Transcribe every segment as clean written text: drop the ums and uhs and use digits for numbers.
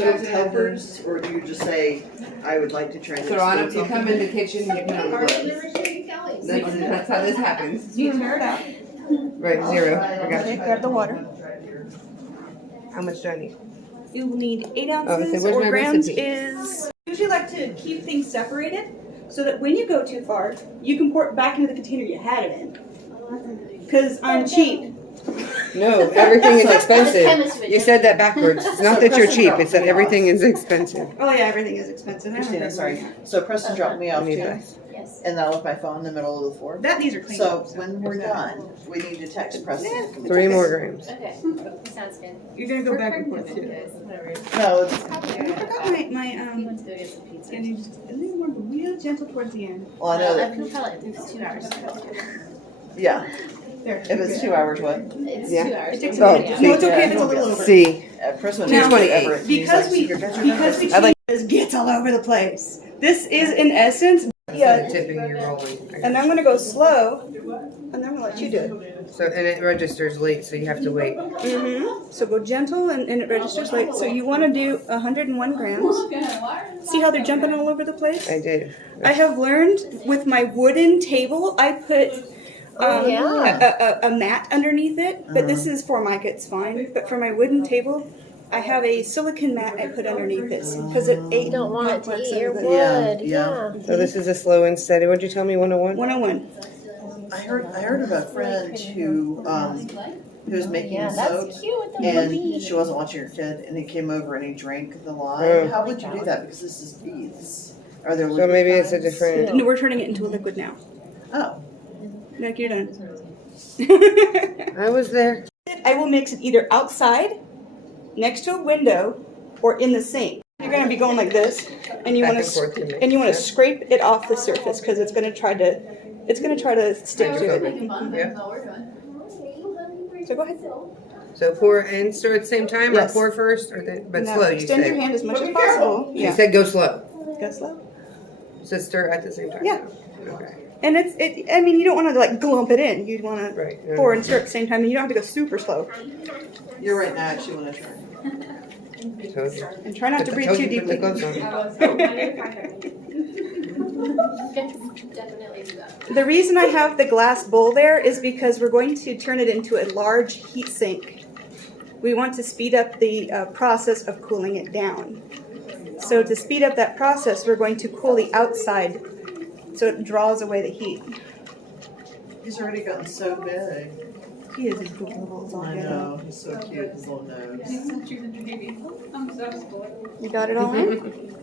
helpers, or do you just say, I would like to try this? So on if you come in the kitchen, you put on the gloves. That's how this happens. You tear it out. Right, 0. I got Okay, you. grab the water. How much do I need? You will need 8 so ounces where's or my grams recipe? is. Usually like to keep things separated so that when you go too far, you can pour it back into the container you had it in. Because I'm cheap. No, everything is expensive. You said that backwards. It's not that you're cheap, it's that everything is expensive. Oh yeah, everything is expensive. Christina, sorry. So Preston dropped me off too, Yes. and that left my phone in the middle of the floor. These are clean. So when we're done, we need to text Preston. 3 more grams. Okay, sounds good. You're gonna go back and forth too. No, it's, I forgot my and you just a little more real gentle towards the end. well, I know I that, can tell it takes 2 hours. yeah. There. If it's 2 hours, what? It's Yeah. 2 hours. It takes Oh, a minute. No, it's okay if it's a little over. C. Preston Now, 228. Because we I like cheat, gets all over the place. This is in essence, yeah. tipping, you're rolling. And I'm gonna go slow, and then I'm gonna let you do it. So, and it registers late, so you have to wait. So go gentle, and it registers late. So you want to do 101 grams. See how they're jumping all over the place? I did. I have learned with my wooden table, I put a mat underneath it, but this is Formica, it's fine. But for my wooden table, I have a silicone mat I put underneath it because it ate. You don't want it to parts eat of your the- wood. Yeah. So this is a slow and steady. What'd you tell me, 101? 101. I heard of a friend who was making Yeah, soap, that's cute with the and beads. she wasn't watching her kid, and he came over and he drank the lime. Oh. How would you do that? Because this is beads. Are there So liquid maybe it's a kinds? different. No, we're turning it into a liquid now. Oh. Like you're done. I was there. I will mix it either outside, next to a window, or in the sink. You're going to be going like this, and you Back want and forth to mix, to yeah. scrape it off the surface because it's going to try to stick to it. Yeah. So go ahead. So pour and stir at the same time, Yes. or pour first, or then, but Now, slow. You extend your said. hand as much as possible. You Yeah. said go slow. Go slow. So stir at the same time. Yeah. Okay. And I mean, you don't want to like glump it in. You want to Right. pour and stir at the same time, and you don't have to go super slow. You're right now, I actually want to try. Told you. And try not to breathe Told too you, put the deeply. gloves on. Definitely do that. The reason I have the glass bowl there is because we're going to turn it into a large heat sink. We want to speed up the process of cooling it down. So to speed up that process, we're going to cool the outside so it draws away the heat. He's already gotten so big. He is adorable. I know, he's so cute, his little nose. You got it all in?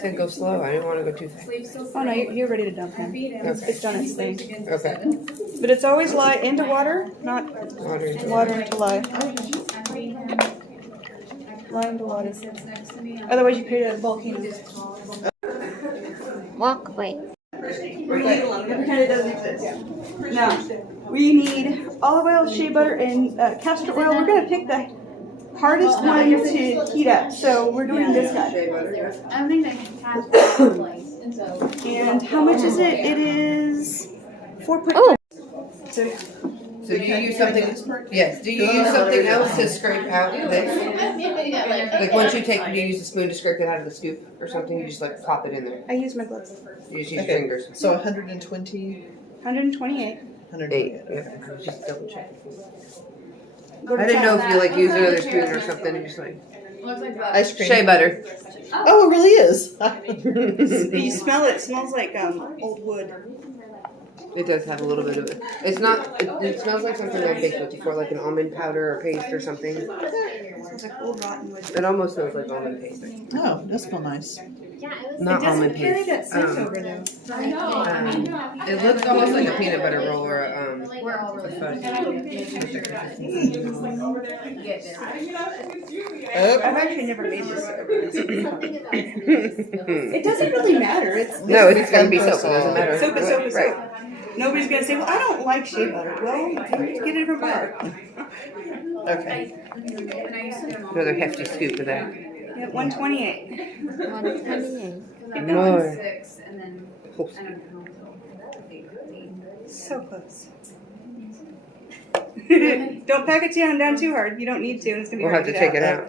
Said go slow. I didn't want to go too fast. Oh no, you're ready to dump him. It's done its thing. Okay. But it's always lye into water, not Water. water into lye. Lye into water. Otherwise you create a volcano. Walk away. Every kind of doesn't exist. Now, we need olive oil, shea butter, and castor oil. We're going to pick the hardest one to heat up. So we're doing this guy. I don't think they can catch that. And how much is it? It is 4.5. Oh. So So do you use something? Yes. Do you use something else to scrape out this? Like once you take, do you use a spoon to scrape it out of the scoop or something? You just like pop it in there. I use my gloves. You just use Okay. your fingers. So 120, 128. 128. Yeah. Just double check. Go to I didn't know town. if you like use another spoon or something. You just like Ice cream. shea butter. Oh, it really is. You smell it. It smells like old wood. It does have a little bit of it. It's not. It smells like something I baked with before, like an almond powder or paste or something. It smells like old rotten wood. It almost smells like almond paste. Oh, that smells nice. Yeah, it was. Not It doesn't almond carry paste. that scent over though. It looks almost like a peanut butter roll or a fudge. Oh, I've actually never made this. It doesn't really matter. It's No, it's gonna be soap. It doesn't matter. soap is soap is Right. soap. Nobody's gonna say, "Well, I don't like shea butter." Well, you get it from bar. okay. Another hefty scoop of that. Yeah, 128. 128. More. So close. Don't pack it down too hard. You don't need to, and it's gonna be We'll hard have to take it out.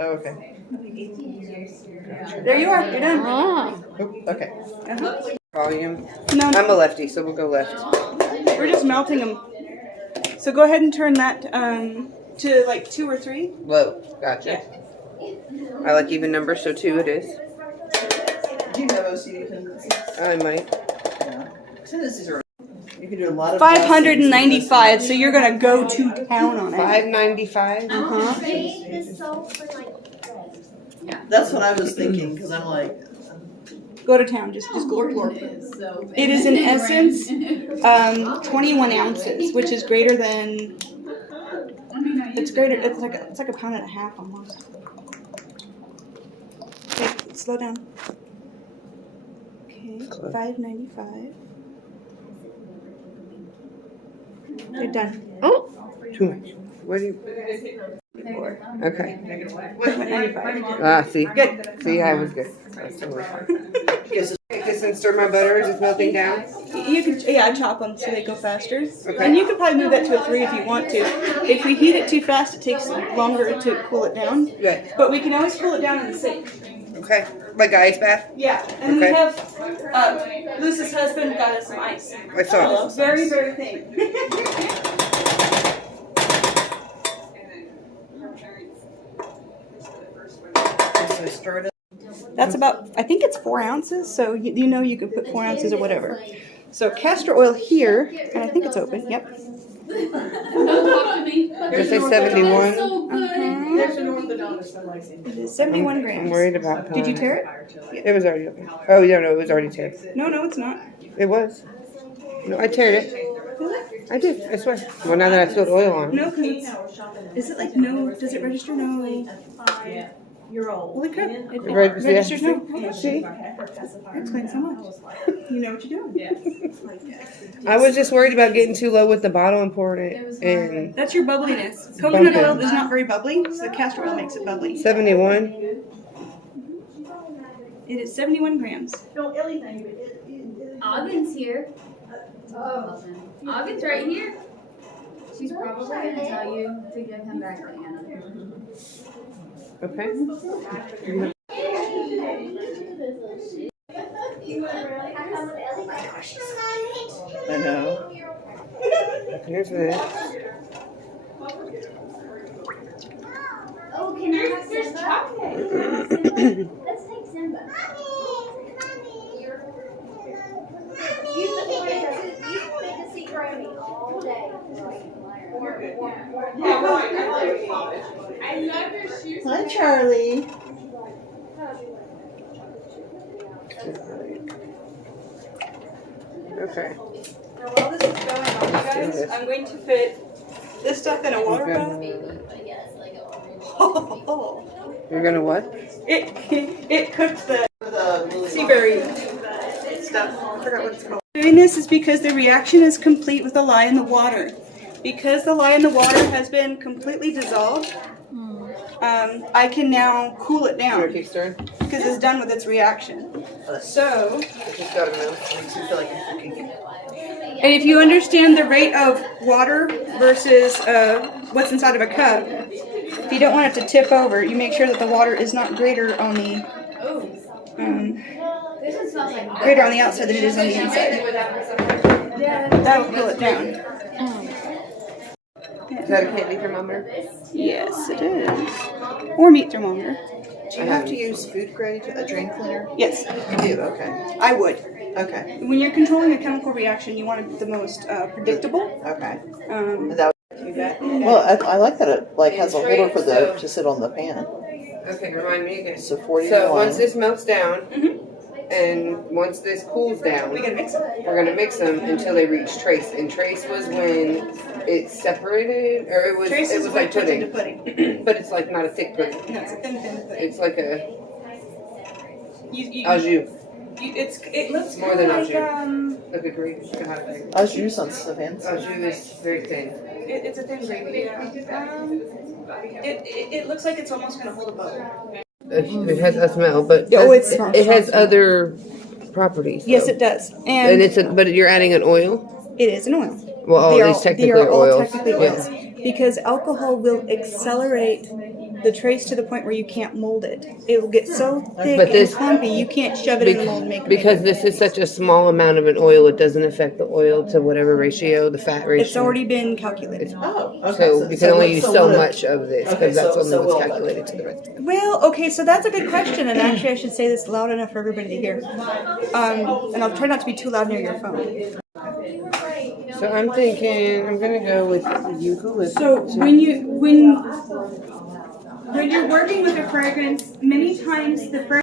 Oh, okay. There you are. You're done. Oh. Oh, okay. Uh-huh. Volume. No, I'm a lefty, so we'll go left. we're just melting them. So go ahead and turn that to like 2 or 3. Low. Gotcha. I like even numbers, so 2 it is. Do you have OCD tendencies? I might. Yeah. Tendencies are. You can do a lot of. 595. So you're gonna go to town on it. 595. Uh-huh. That's what I was thinking because I'm like. Go to town. Just glorp. It is in essence 21 ounces, which is greater than. It's greater. It's like a pound and a half almost. Okay, slow down. Okay, 595. You're done. Oh. Too much. What do you? Okay. 595. Ah, see. Good. See, I was good. That's totally fine. Take this and stir my butter as it's melting down. You can chop them so they go faster. Okay. And you could probably move that to a 3 if you want to. If we heat it too fast, it takes longer to cool it down. Good. But we can always cool it down in the sink. Okay. Like an ice bath? Yeah, and Okay. we have Luz's husband got us some ice. I saw. Very, very thin. So I started. That's about, I think it's 4 ounces, so you know you can put 4 ounces or whatever. So castor oil here, and I think it's open, yep. Did I say 71? It is 71 I'm grams. worried about Did you pulling tear it? It was already open. Oh, yeah, no, it was already teared. No, it's not. It was. No, I teared it. I did, I swear. Well, now that I spilled oil on it. No, because is it like no, does it register no? Holy crap, it registers no. See? That explains so much. You know what you're doing. I was just worried about getting too low with the bottle and pouring it in. That's your bubbliness. Coconut oil is not very bubbly, so the castor oil makes it bubbly. 71. It is 71 grams. Ogden's here. Oh. Ogden's right here. She's probably going to tell you to give him back to Anna. Okay. I know. Here's this. Oh, can I have there's chocolate. Let's take Simba. You wanted to see Grammy all day. I love your shoes. Hi, Charlie. Okay. Now while this is going on, guys, I'm going to put this stuff in a water bath. You're gonna what? It cooks the The sea berry stuff. I forgot what it's called. Doing this is because the reaction is complete with the lye in the water. Because the lye in the water has been completely dissolved, I can now cool it You wanna down keep stirring? because it's done with its reaction. So, Just gotta melt. makes me feel like I'm cooking. and if you understand the rate of water versus what's inside of a cup, if you don't want it to tip over, you make sure that the water is not greater on the greater on the outside than it is on the inside. That will cool it down. Is that a candy thermometer? Yes, it is. Or meat thermometer. Do you have to use food grade drain cleaner? Yes, You do. Okay. I would. Okay. When you're controlling a chemical reaction, you want it the most predictable. Okay. Um, That well, I like that it like has a holder for the to sit on the pan. Okay, remind me again. So 41. So once this melts down, Mhm. and once this cools down, we gotta mix it. we're gonna mix them until they reach trace. And trace was when it's separated, or it was Trace it is was what like turns into pudding, pudding. but it's like not a thick pudding. No, it's a thin pudding. It's like a You, au jus, it looks More than kinda au like jus. like a gravy. Like a hot gravy. I was used on so fancy. Au jus is very thin. it's a thin gravy. It looks like it's almost gonna hold a bowl. It has a smell, but Oh, it's it has other properties. Yes, though. it does. And And but you're adding an oil. it is an oil. Well, all They are, these technically they are are all oils. technically Yeah. oils. Because alcohol will accelerate the trace to the point where you can't mold it. It will get so thick But this- and clumpy you can't shove it in the mold and make it. Because this is such a small amount of an oil, it doesn't affect the oil to whatever ratio, the fat ratio. It's already been calculated. Oh, okay. So you can only use so what if- much of this Okay, because that's so only what's we'll- calculated to the rest of it. Well, okay, so that's a good question, and actually I should say this loud enough for everybody to hear. And I'll try not to be too loud near your phone. So I'm thinking I'm gonna go with eucalyptus. So when you're working with a fragrance, many times the fragrance.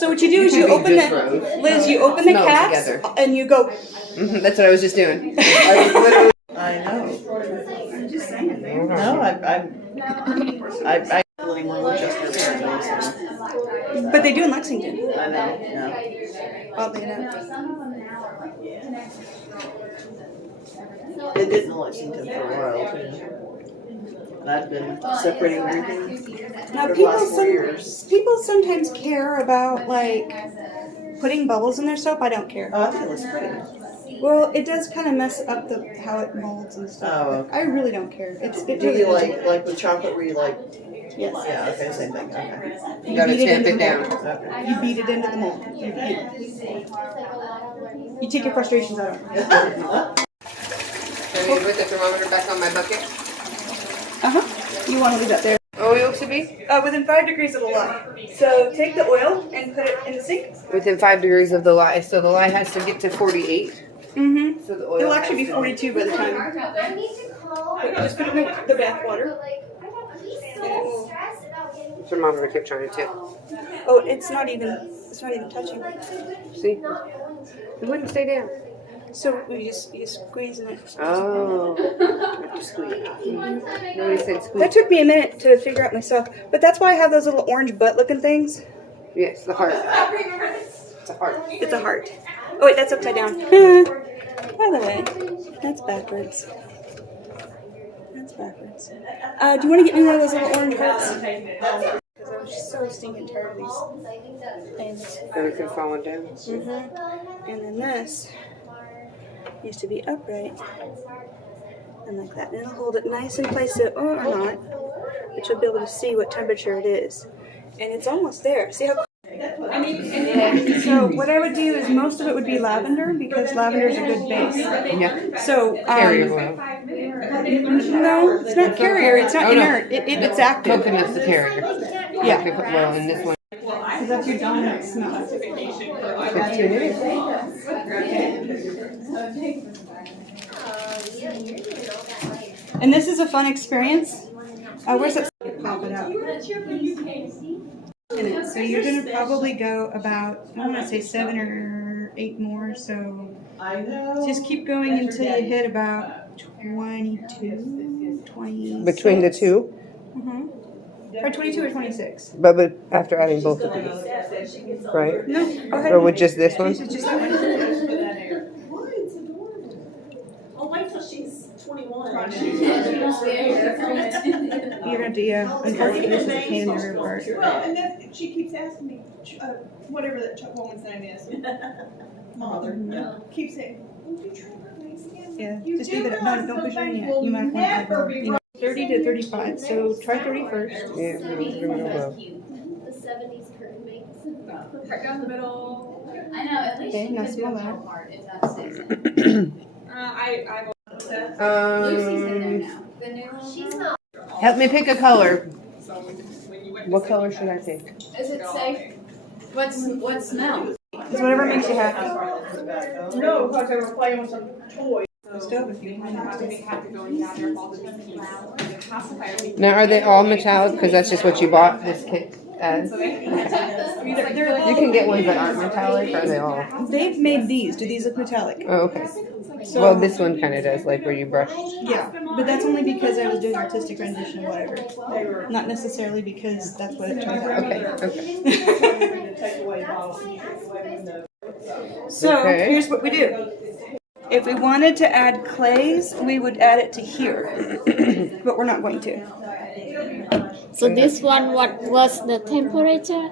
So what you do is you Maybe open just the rose. Liz, you open the Smell caps together. and you go. That's what I was just doing. I was literally. I know. I'm just saying. No, I live in Worcester apparently, so But they do in Lexington. I know. Yeah. Oddly enough. It did in Lexington for a while too. And I've been separating everything Now for the last 4 years. people sometimes care about like putting bubbles in their soap. I don't care. Oh, I think it looks pretty. Well, it does kind of mess up how it molds and stuff. Oh, but okay. I really don't care. It Do really you doesn't. like with chocolate where you like? Yes. Yeah. Okay. Same thing. Okay. You gotta beat tamp into it the down. mold. Okay. You beat it into the mold. You take your frustrations out of it. Can I put the thermometer back on my bucket? You want to leave that there. Oil to be Within 5 degrees of the lye. So take the oil and put it in the sink. within 5 degrees of the lye. So the lye has to get to 48. Mm-hmm. So the oil. It'll actually be 42 by the time. But just put it in the bath water. The thermometer kept trying to tip. Oh, it's not even touching. See? It wouldn't stay down. So you squeeze in it. Oh. Have to squeeze. Nobody said squeeze. That took me a minute to figure out myself. But that's why I have those little orange butt looking things. Yes, the heart. It's a heart. It's a heart. Oh wait, that's upside down. By the way, that's backwards. That's backwards. Do you want to get me one of those little orange hearts? Because I'm so stinking tired of these things. Everything falling down. And then this used to be upright. And like that. And it'll hold it nice in place or not. But you'll be able to see what temperature it is. And it's almost there. See how. So what I would do is most of it would be lavender because lavender is a good base. Yeah. So Carrier oil. no, it's not carrier. It's not Oh, no. inert. It's active. Coconut's the carrier. Yeah. Okay, well, in this one. Because that's your dominant smell. 15 minutes. And this is a fun experience. Where's that? Pop it out. In it. So you're gonna probably go about, I want to say 7 or 8 more. So I know. just keep going until you hit about 22, 20. Between the two. Or 22 or 26. But after adding both of these. Right? No, go ahead. Or with just this one? Use it just that one. Oh, wait till she's 21. You're gonna do, unfortunately, this is a pain in the rear part. Well, and then she keeps asking me, whatever that woman's name is. Mother. Keeps saying, will you try her legs again? Yeah, You just do leave it. No, realize don't the push it in baby yet. will You might want never to be go 30 to 35. So try 30 first. Yeah, we're gonna go low. The 70s curtain makes. Right down the middle. I know, at least Okay, you now can do smell a that. part if that sticks in. Lucy's in there now. The new one. She's not. Help me pick a color. What color should I pick? Is it safe? What smell? It's whatever makes you happy. No, because they were playing with some toys. Stove if you want it. Now, are they all metallic? Because that's just what you bought this kit as. You can get ones that aren't metallic, or are they all? They've made these. Do these look metallic? Oh, okay. So, Well, this one kind of does, like where you brushed. yeah, but that's only because I was doing artistic rendition or whatever. Not necessarily because that's what it turned out. Okay, okay. So Okay. here's what we do. If we wanted to add clays, we would add it to here, but we're not going to. So this one, what was the temperature?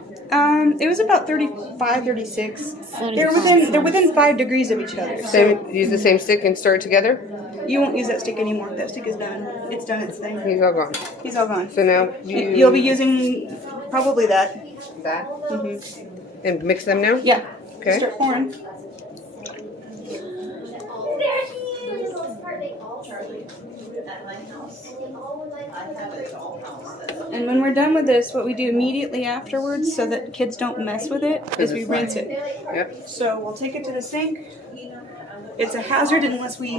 It was about 35, 36. 35. They're within 5 degrees of each other. So Same, use the same stick and stir it together? You won't use that stick anymore. That stick is done. It's done its thing. He's all gone. He's all gone. So now You'll be using probably that. that Mm-hmm. and mix them now. Yeah. Okay. Start pouring. And when we're done with this, what we do immediately afterwards, so that kids don't mess with it, is we rinse it. Yep. So we'll take it to the sink. It's a hazard unless we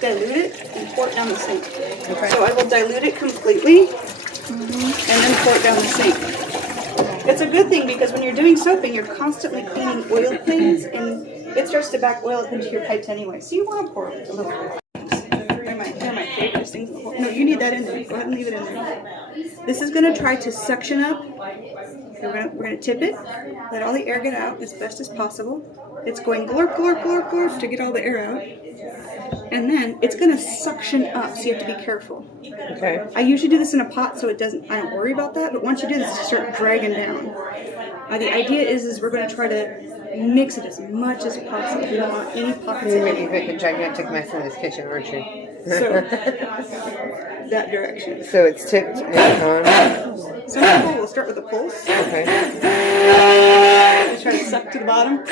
dilute it and pour it down the sink. Okay. So I will dilute it completely and then pour it down the sink. It's a good thing because when you're doing soaping, you're constantly cleaning oil things and it starts to back oil up into your pipes anyway. So you want to pour a little bit. They're my favorite things in the world. No, you need that in there. Go ahead and leave it in there. This is going to try to suction up. We're going to tip it, let all the air get out as best as possible. It's going glorp, glorp, glorp, glorp to get all the air out. And then it's going to suction up, so you have to be careful. Okay. I usually do this in a pot so I don't worry about that, but once you do this, you start dragging down. The idea is we're going to try to mix it as much as possible. We don't want any pockets You're of making like a gigantic mess in this kitchen, aren't you? So, that direction. So it's tipped and on. Some people will start with a pulse. Okay. Just try to suck to the bottom.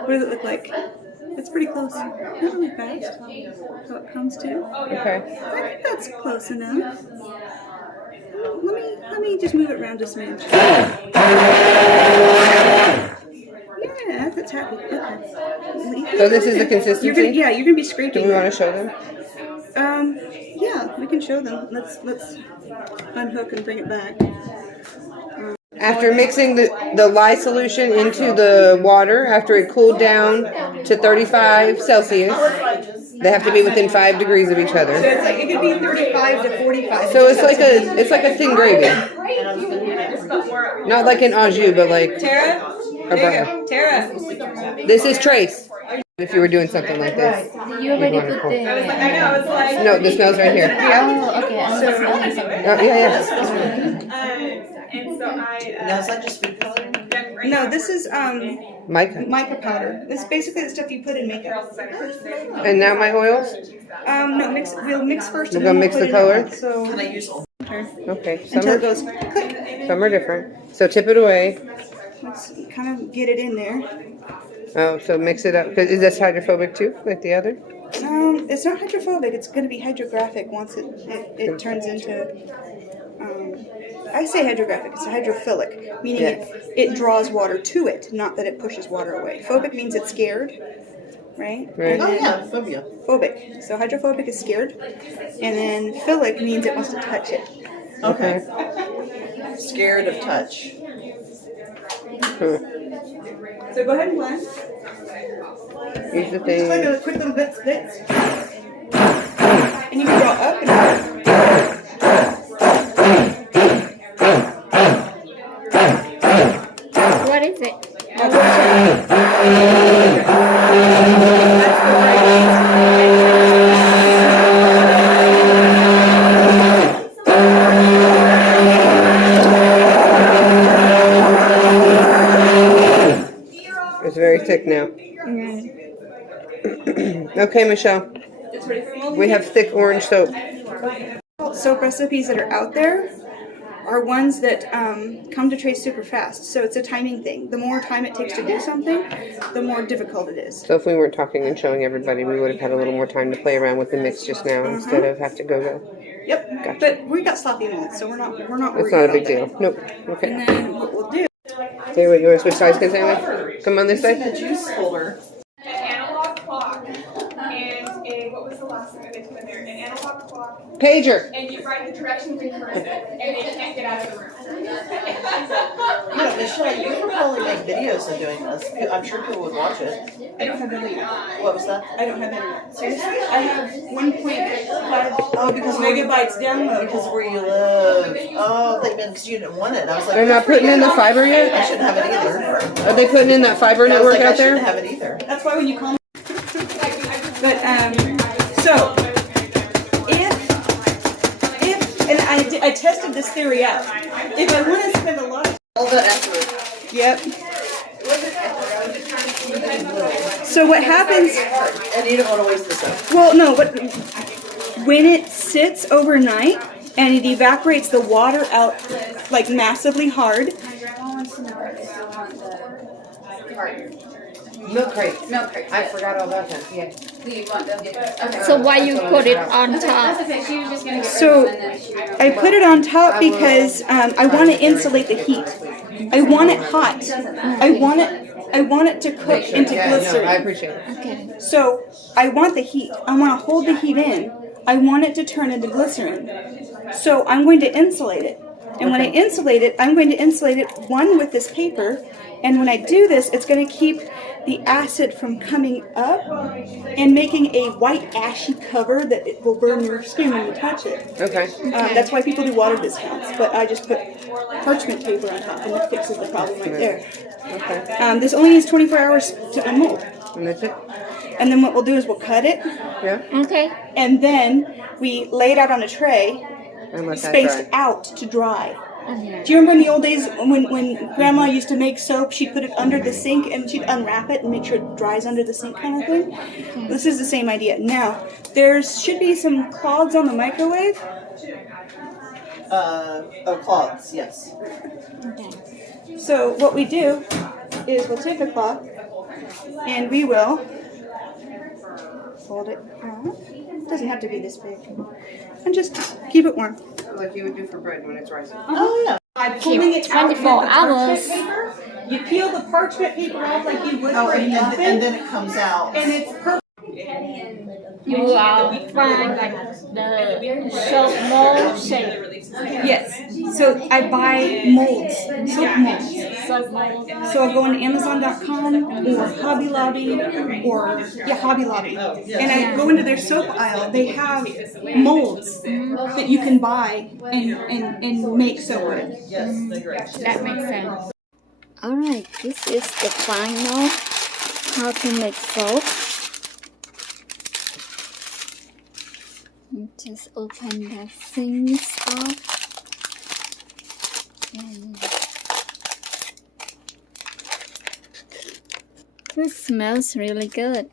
What does it look like? It's pretty close. Not really fast. So it comes to. Okay. I think that's close enough. Let me just move it around a smidge. Yeah, that's happy. Okay. So this is the consistency? You're gonna be scraping. Do we want to show them? Yeah, we can show them. Let's unhook and bring it back. After mixing the lye solution into the water, after it cooled down to 35 Celsius, they have to be within 5 degrees of each So other. it's like it could be 35 to 45. So it's like a thin gravy. Not like an au jus, but like Tara, a there you brown. go. Tara. This is trace. If you were doing something like this. You already wanna put pour. the. I know, it's like. No, the smell's right here. Oh, okay. I'm smelling something. Oh, yeah. And so Now, is that just food coloring? No, this is Mica. mica powder. This is basically the stuff you put in makeup. And now my oils? No, we'll mix first. We're and gonna then mix we'll the put it in. color? So Can I use all? Okay. until it goes click. Some are different. So tip it away. Let's kind of get it in there. Oh, so mix it up. 'Cause is this hydrophobic too, like the other? It's not hydrophobic. It's going to be hydrographic once it turns into. I say hydrographic. It's hydrophilic, meaning it draws water to it, not that it pushes water away. Phobic means it's scared, right? Right. And Oh then yeah, phobia. phobic. So hydrophobic is scared, and then philic means it wants to touch it. Okay. Scared of touch. So go ahead and blend. Here's the Just like thing. a quick little bits. And you can draw up and down. What is it? It's very thick now. Okay, Michelle. We have thick orange soap. Soap recipes that are out there are ones that come to trace super fast. So it's a timing thing. The more time it takes to do something, the more difficult it is. So if we weren't talking and showing everybody, we would have had a little more time to play around with the mix just now instead of have to go. Yep. Gotcha. But we got sloppy minutes, so we're not worried It's not a big about deal. Nope. that. Okay. And then what we'll do. Hey, wait, you want to switch sides, Container? Come on this In side. the juice holder. An analog clock and what was the last thing that they put in there? An analog clock, Pager. and you write the directions in cursive, and they can't get out of the room. Yeah, Michelle, you could probably make videos of doing this. I'm sure people would watch it. I don't have internet. What was that? I don't have internet. Seriously? I have 1.5 Oh, because megabytes download. Because where you live. Oh, they meant you didn't want it. I was like, They're not putting in the fiber I yet? shouldn't have it either. Are they putting in that fiber I was network like, I out shouldn't there? have it either. That's why when you call me. But so if and I tested this theory out. If I want to spend a lot of All the effort. Yep. So what happens? And you don't want to waste the soap. Well, no. When it sits overnight and it evaporates the water out like massively hard. My grandma wants to know if you still want the carton. Milk crate. Milk crate. I forgot all about that. Yeah. Do you want them? Okay. So why you put it on That's top? okay. She was just gonna get So, rid of them and then she was I put it on top because I want to insulate the heat. I want it hot. I want it to cook into Yeah, no, I glycerin. appreciate it. Okay. So I want the heat. I want to hold the heat in. I want it to turn into glycerin. So I'm going to insulate it. And when I insulate it, I'm going to insulate it with this paper. And when I do this, it's going to keep the acid from coming up and making a white ashy cover that it will burn your skin when you touch it. Okay. That's why people do water discounts, but I just put parchment paper on top and it fixes the problem right there. Okay. This only needs 24 hours to unmold. And that's it? And then what we'll do is we'll cut it, Yeah? Okay. and then we lay it out on a tray, And let that spaced dry. out to dry. Okay. Do you remember in the old days when Grandma used to make soap, she'd put it under the sink and she'd unwrap it and make sure it dries under the sink kind of thing? This is the same idea. Now, there should be some clogs on the microwave. Clogs, yes. Okay. So what we do is we'll take a cloth and we will fold it out. It doesn't have to be this big. And just keep it warm. Like you would do for bread when it's rising. Oh, yeah. By pulling it out with the 24 parchment hours. paper, you peel the parchment paper off like you would Oh, for a and muffin, then it comes out. and it's perfect. You find like the soap mold shape. Yes. So I buy molds, soap molds. Soap mold. So I'll go on Amazon.com or Hobby Lobby Hobby Lobby. And I go into their soap aisle. They have molds that you can buy and make soap with. Yes, they're great. That makes sense. Alright, this is the final how to make soap. Just open the things off. And this smells really good.